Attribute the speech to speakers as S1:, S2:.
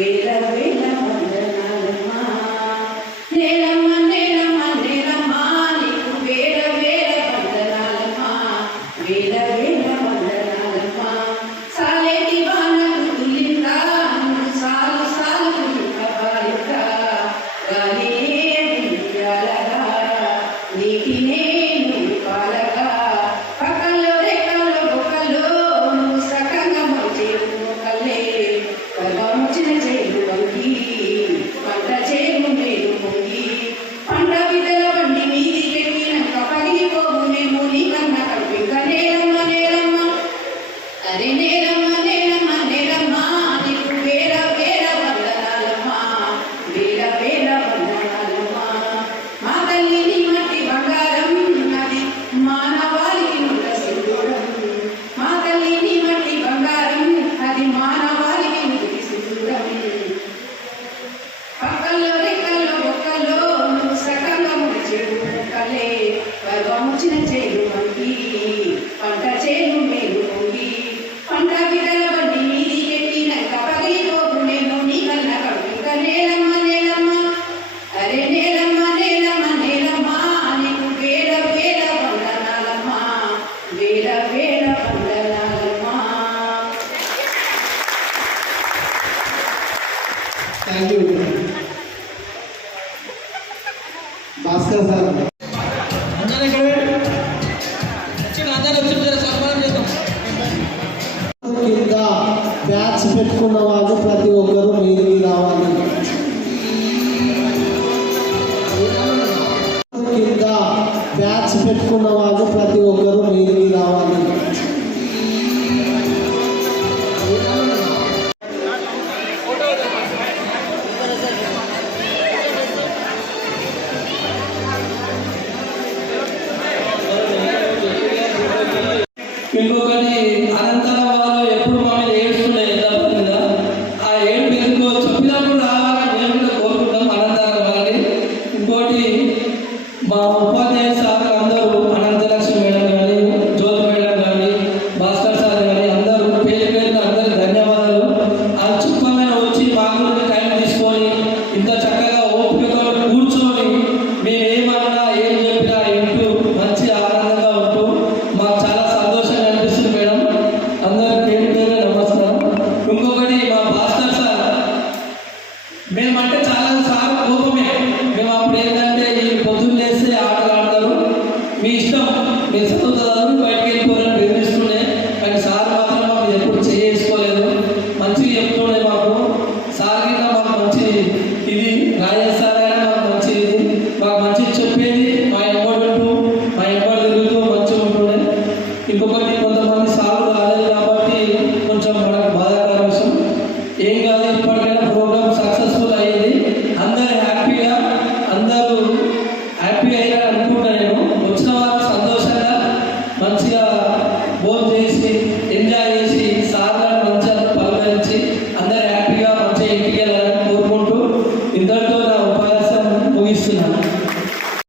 S1: Vida. గర్వముచిన చేలు మంది పంట చేలు మేలు పొంగి పంట విడల బండి నీది పెట్టినాక పగిలిపోకు నేను నీ కన్న కవిత నేలమ్మ నేలమ్మ అరే నేలమ్మ నేలమ్మ నేలమ్మ నీకు వేల వేల వందనాలమ్మ వేల వేల వందనాలమ్మ
S2: థ్యాంక్ యూ భాస్కర్ సార్ మీ ఇష్టం. మీరు చదువుతారు